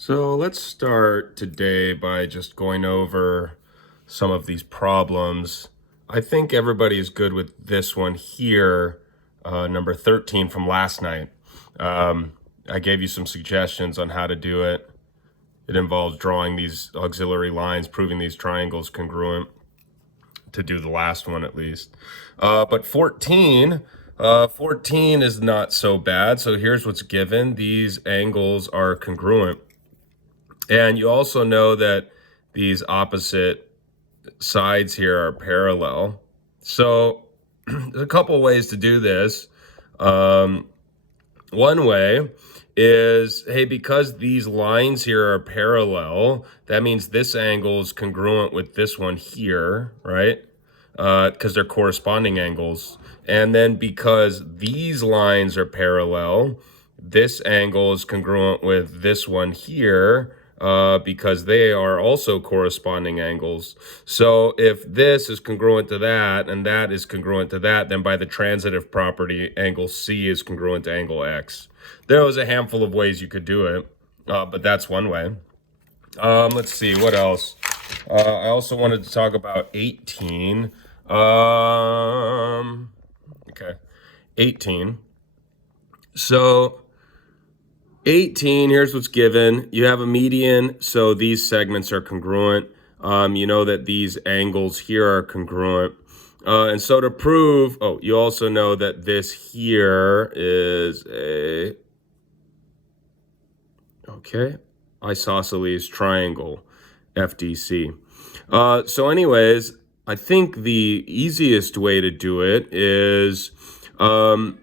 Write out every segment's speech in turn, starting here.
So let's start today by just going over some of these problems. I think everybody is good with this one here, number 13 from last night. I gave you some suggestions on how to do it. It involves drawing these auxiliary lines, proving these triangles congruent, to do the last one at least. But 14 is not so bad. So here's what's given. These angles are congruent. And you also know that these opposite sides here are parallel. So there's a couple ways to do this. One way is, hey, because these lines here are parallel, that means this angle is congruent with this one here, right? Because they're corresponding angles. And then because these lines are parallel, this angle is congruent with this one here, because they are also corresponding angles. So if this is congruent to that and that is congruent to that, then by the transitive property, angle C is congruent to angle X. There was a handful of ways you could do it, but that's one way. Let's see, what else? I also wanted to talk about 18. Okay, 18. So 18, here's what's given. You have a median, so these segments are congruent. You know that these angles here are congruent. And so to prove, you also know that this here is a, isosceles triangle, FDC. So anyways, I think the easiest way to do it is, so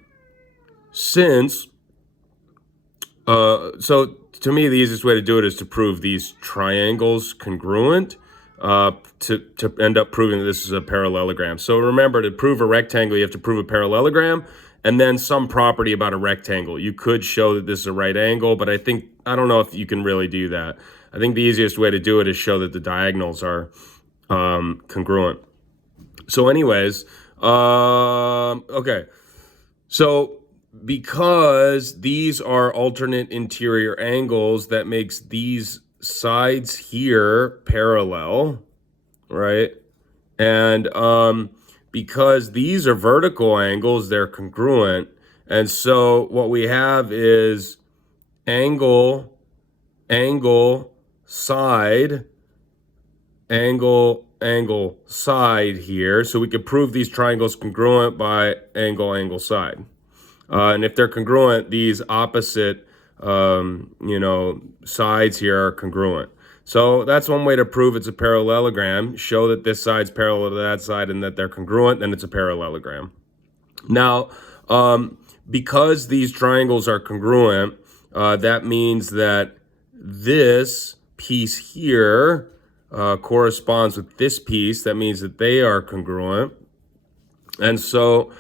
to me, the easiest way to do it is to prove these triangles congruent, to end up proving that this is a parallelogram. So remember, to prove a rectangle, you have to prove a parallelogram and then some property about a rectangle. You could show that this is a right angle, but I don't know if you can really do that. I think the easiest way to do it is show that the diagonals are congruent. So anyways, okay. So because these are alternate interior angles, that makes these sides here parallel, right? And because these are vertical angles, they're congruent. And so what we have is angle, side, angle, side here. So we could prove these triangles congruent by angle, side. And if they're congruent, these opposite, sides here are congruent. So that's one way to prove it's a parallelogram. Show that this side's parallel to that side and that they're congruent, then it's a parallelogram. Now, because these triangles are congruent, that means that this piece here corresponds with this piece. That means that they are congruent. And so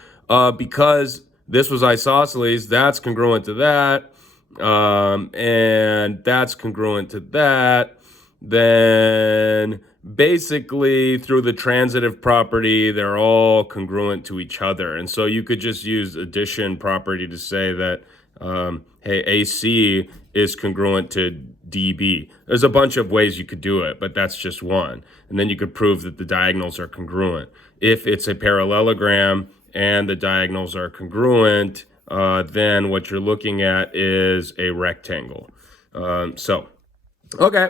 because this was isosceles, that's congruent to that, and that's congruent to that, then basically through the transitive property, they're all congruent to each other. And so you could just use addition property to say that, hey, AC is congruent to DB. There's a bunch of ways you could do it, but that's just one. And then you could prove that the diagonals are congruent. If it's a parallelogram and the diagonals are congruent, then what you're looking at is a rectangle. Okay.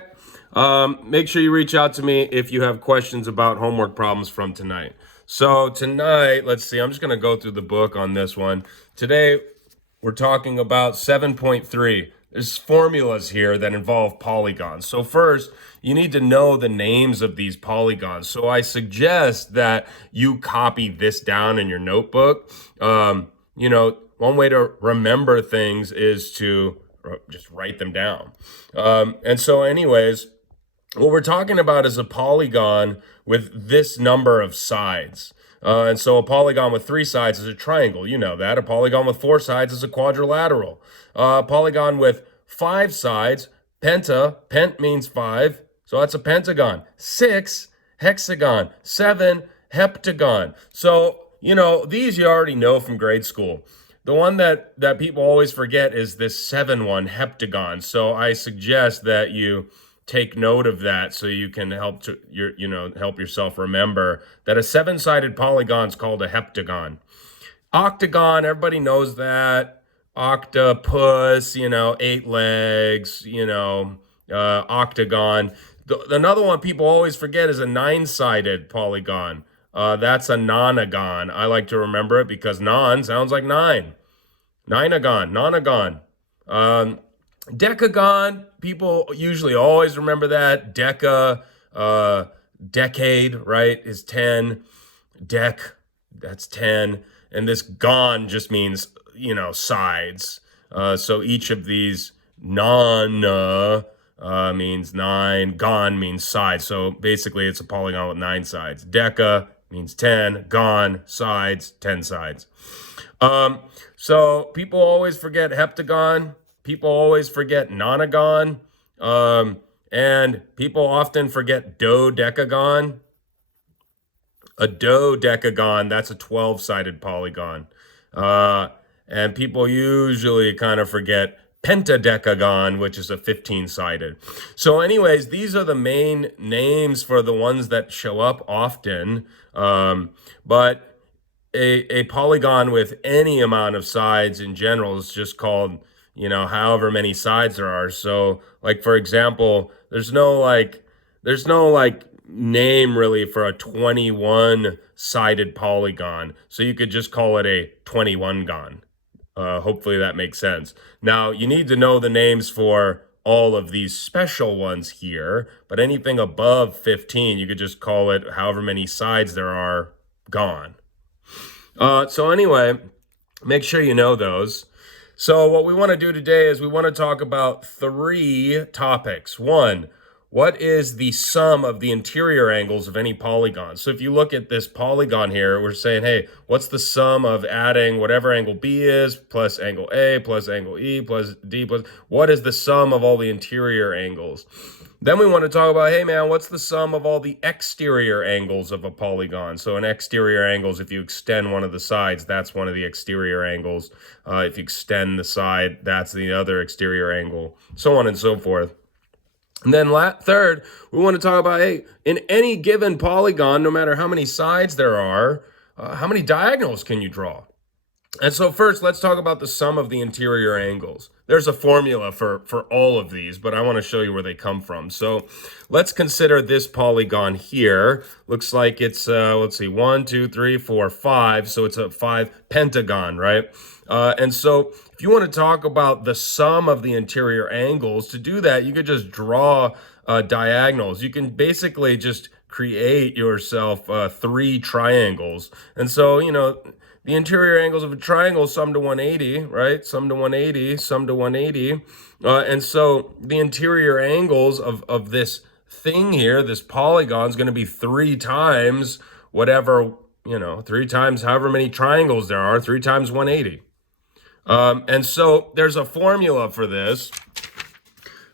Make sure you reach out to me if you have questions about homework problems from tonight. So tonight, let's see, I'm just going to go through the book on this one. Today, we're talking about 7.3. There's formulas here that involve polygons. So first, you need to know the names of these polygons. So I suggest that you copy this down in your notebook. One way to remember things is to just write them down. And so anyways, what we're talking about is a polygon with this number of sides. And so a polygon with 3 sides is a triangle. You know that. A polygon with 4 sides is a quadrilateral. A polygon with 5 sides, pent means 5, so that's a pentagon. 6, hexagon. 7, heptagon. So, these you already know from grade school. the one that people always forget is this 7-1 heptagon. So I suggest that you take note of that so you can help help yourself remember that a 7-sided polygon is called a heptagon. Octagon, everybody knows that. Octopus, 8 legs, octagon. Another one people always forget is a 9-sided polygon. That's a nonagon. I like to remember it because non sounds like 9. Ninagon, nonagon. Decagon, people usually always remember that. Decade, right, is 10. Dec, that's 10. And this gon just means, sides. So each of these means 9. Gon means side. So basically it's a polygon with 9 sides. Deca means 10. Gon, sides, 10 sides. So people always forget heptagon. People always forget nonagon. And people often forget dodecagon. A dodecagon, that's a 12-sided polygon. And people usually kind of forget pentadecagon, which is a 15-sided. So anyways, these are the main names for the ones that show up often. But a polygon with any amount of sides in general is just called, however many sides there are. So like, for example, there's no name really for a 21-sided polygon. So you could just call it a 21gon. Hopefully that makes sense. Now, you need to know the names for all of these special ones here, but anything above 15, you could just call it however many sides there are, gone. So anyway, make sure you know those. So what we want to do today is we want to talk about 3 topics. 1, what is the sum of the interior angles of any polygon? So if you look at this polygon here, we're saying, hey, what's the sum of adding whatever angle B is, plus angle A, plus angle E, plus D, plus, what is the sum of all the interior angles? Then we want to talk about, hey man, what's the sum of all the exterior angles of a polygon? So an exterior angle is if you extend one of the sides, that's one of the exterior angles. If you extend the side, that's the other exterior angle, so on and so forth. And then third, we want to talk about, hey, in any given polygon, no matter how many sides there are, how many diagonals can you draw? And so first, let's talk about the sum of the interior angles. There's a formula for all of these, but I want to show you where they come from. So let's consider this polygon here. Looks like it's, let's see, 1, 2, 3, 4, 5. So it's a 5 pentagon, right? And so if you want to talk about the sum of the interior angles, to do that, you could just draw diagonals. You can basically just create yourself 3 triangles. And so, the interior angles of a triangle sum to 180, right? Sum to 180, sum to 180. And so the interior angles of this thing here, this polygon, is going to be 3 times whatever, 3 times however many triangles there are, 3 times 180. And so there's a formula for this.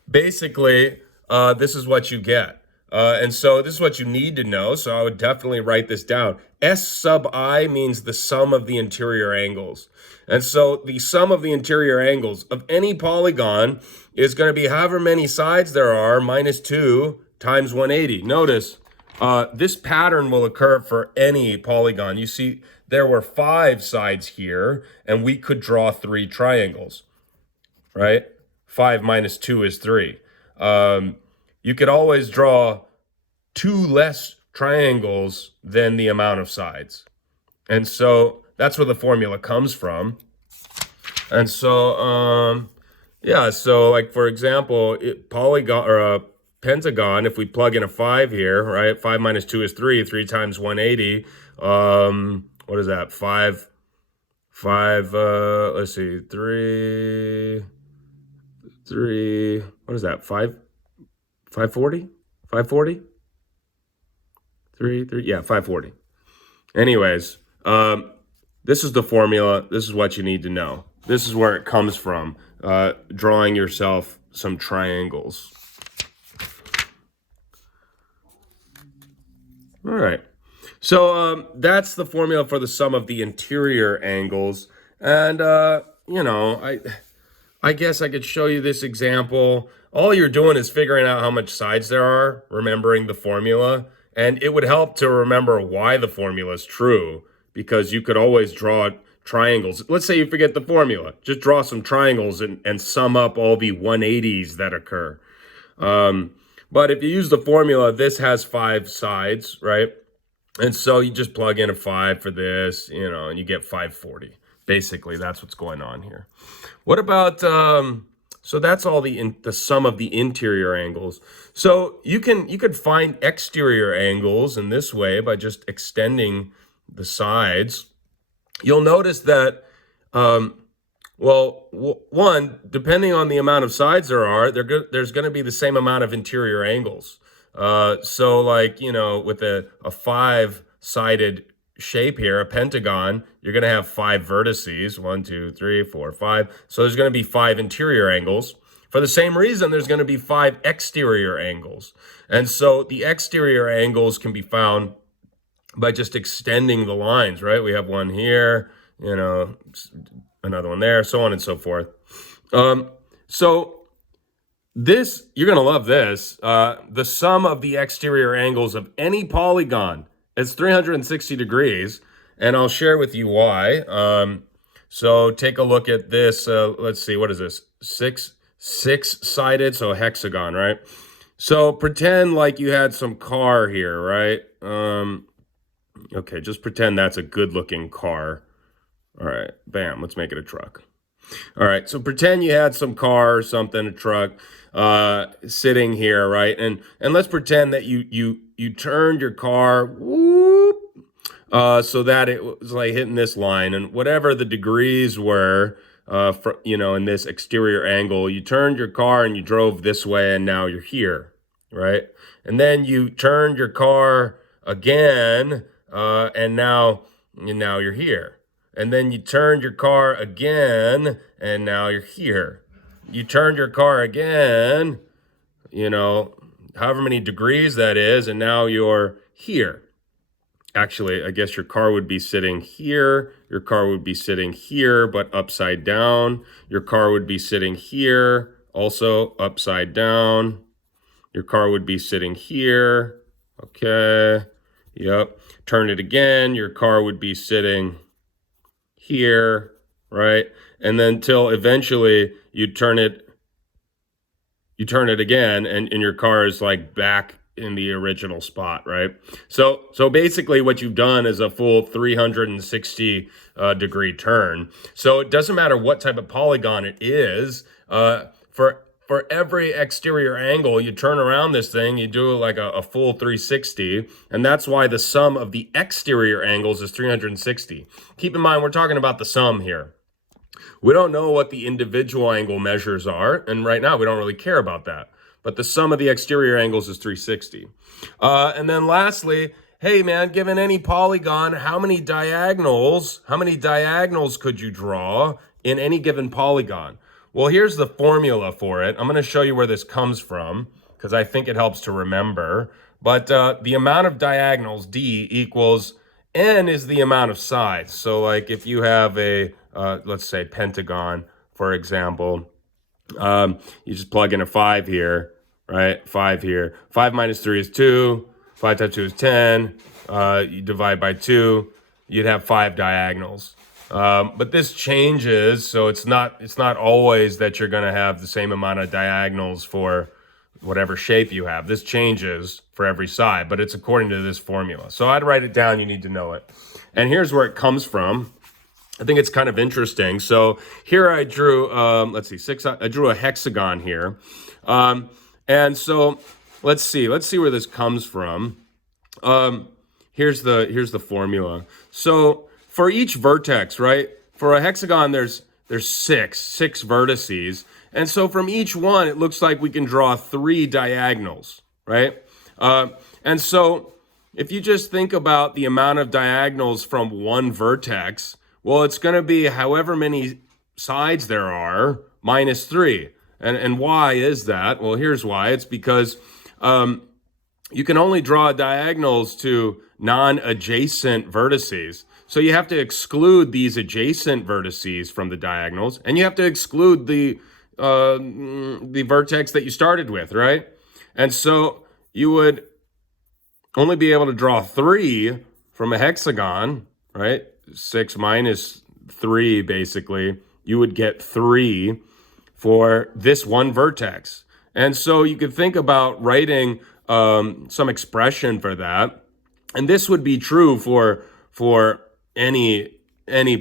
Basically, this is what you get. And so this is what you need to know. So I would definitely write this down. S sub I means the sum of the interior angles. And so the sum of the interior angles of any polygon is going to be however many sides there are minus 2 times 180. Notice this pattern will occur for any polygon. You see, there were 5 sides here, and we could draw 3 triangles, right? 5 minus 2 is 3. You could always draw 2 less triangles than the amount of sides. And so that's where the formula comes from. And so, so like, for example, polygon or a pentagon, if we plug in a 5 here, right? 5 minus 2 is 3, 3 times 180. What is that? 5, let's see, 3, what is that? 540? 540? 3, yeah, 540. Anyways, this is the formula. This is what you need to know. This is where it comes from, drawing yourself some triangles. All right. So that's the formula for the sum of the interior angles. And, you know, I guess I could show you this example. All you're doing is figuring out how much sides there are, remembering the formula. And it would help to remember why the formula is true, because you could always draw triangles. Let's say you forget the formula. Just draw some triangles and sum up all the 180s that occur. But if you use the formula, this has 5 sides, right? And so you just plug in a 5 for this, you know, and you get 540. Basically, that's what's going on here. What about, so that's all the sum of the interior angles. So you could find exterior angles in this way by just extending the sides. You'll notice that, well, one, depending on the amount of sides there are, there's going to be the same amount of interior angles. So like, you know, with a 5-sided shape here, a pentagon, you're going to have 5 vertices, 1, 2, 3, 4, 5. So there's going to be 5 interior angles. For the same reason, there's going to be 5 exterior angles. And so the exterior angles can be found by just extending the lines, right? We have one here, you know, another one there, so on and so forth. So this, you're going to love this. The sum of the exterior angles of any polygon is 360 degrees, and I'll share with you why. So take a look at this. Let's see, what is this? Six-sided, so a hexagon, right? So pretend like you had some car here, right? Okay, just pretend that's a good-looking car. All right, bam, let's make it a truck. All right, so pretend you had some car or something, a truck, sitting here, right? And let's pretend that you turned your car, whoop, so that it was like hitting this line, and whatever the degrees were, you know, in this exterior angle, you turned your car and you drove this way, and now you're here, right? And then you turned your car again, and now you're here. And then you turned your car again, and now you're here. You turned your car again, you know, however many degrees that is, and now you're here. Actually, I guess your car would be sitting here. Your car would be sitting here, but upside down. Your car would be sitting here, also upside down. Your car would be sitting here. Okay. Yep. Turn it again. Your car would be sitting here, right? And then till eventually you turn it again, and your car is like back in the original spot, right? So basically what you've done is a full 360 degree turn. So it doesn't matter what type of polygon it is, for every exterior angle, you turn around this thing, you do like a full 360, and that's why the sum of the exterior angles is 360. Keep in mind, we're talking about the sum here. We don't know what the individual angle measures are, and right now we don't really care about that. But the sum of the exterior angles is 360. And then lastly, hey man, given any polygon, how many diagonals could you draw in any given polygon? Well, here's the formula for it. I'm going to show you where this comes from, because I think it helps to remember. But the amount of diagonals, D, equals N is the amount of sides. So like if you have a, let's say, pentagon, for example, you just plug in a 5 here, right? 5 here. 5 minus 3 is 2. 5 times 2 is 10. You divide by 2. You'd have 5 diagonals. But this changes, so it's not always that you're going to have the same amount of diagonals for whatever shape you have. This changes for every side, but it's according to this formula. So I'd write it down. You need to know it. And here's where it comes from. I think it's kind of interesting. So here I drew, let's see, I drew a hexagon here. And so let's see where this comes from. Here's the formula. So for each vertex, right? For a hexagon, there's six vertices. And so from each one, it looks like we can draw 3 diagonals, right? And so if you just think about the amount of diagonals from one vertex, well, it's going to be however many sides there are minus 3. And why is that? Well, here's why. It's because you can only draw diagonals to non-adjacent vertices. So you have to exclude these adjacent vertices from the diagonals, and you have to exclude the vertex that you started with, right? And so you would only be able to draw 3 from a hexagon, right? 6 minus 3, basically. You would get 3 for this one vertex. And so you could think about writing some expression for that. And this would be true for any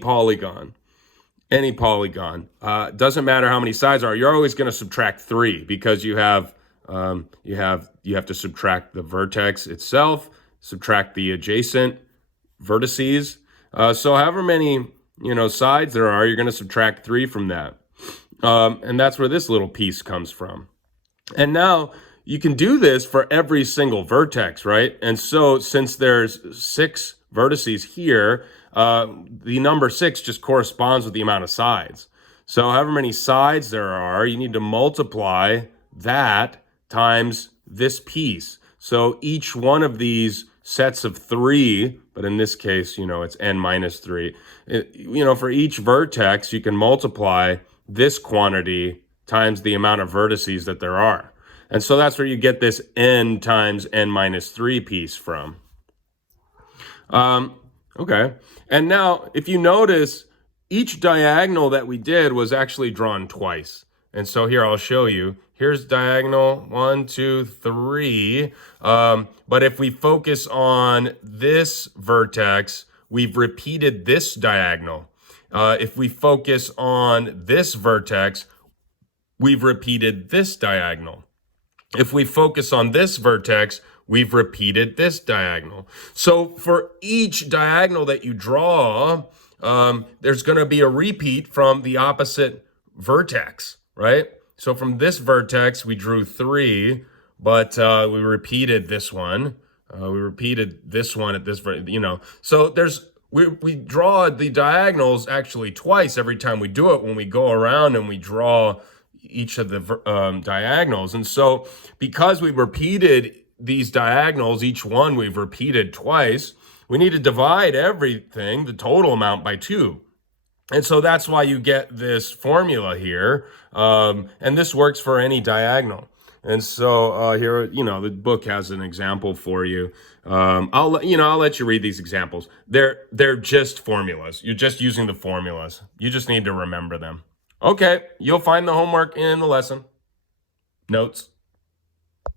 polygon. Any polygon. Doesn't matter how many sides are. You're always going to subtract 3 because you have to subtract the vertex itself, subtract the adjacent vertices. So however many sides there are, you're going to subtract 3 from that. And that's where this little piece comes from. And now you can do this for every single vertex, right? And so since there's 6 vertices here, the number 6 just corresponds with the amount of sides. So however many sides there are, you need to multiply that times this piece. So each one of these sets of 3, but in this case, it's n minus 3. For each vertex, you can multiply this quantity times the amount of vertices that there are. And so that's where you get this n times n minus 3 piece from. Okay. And now, if you notice, each diagonal that we did was actually drawn twice. And so here, I'll show you. Here's diagonal 1, 2, 3. But if we focus on this vertex, we've repeated this diagonal. If we focus on this vertex, we've repeated this diagonal. If we focus on this vertex, we've repeated this diagonal. So for each diagonal that you draw, there's going to be a repeat from the opposite vertex, right? So from this vertex, we drew 3, but we repeated this one. We repeated this one at this, So we draw the diagonals actually twice every time we do it when we go around and we draw each of the diagonals. And so because we repeated these diagonals, each one we've repeated twice, we need to divide everything, the total amount, by 2. And so that's why you get this formula here. And this works for any diagonal. And so here, the book has an example for you. I'll let you read these examples. They're just formulas. You're just using the formulas. You just need to remember them. Okay, you'll find the homework in the lesson notes.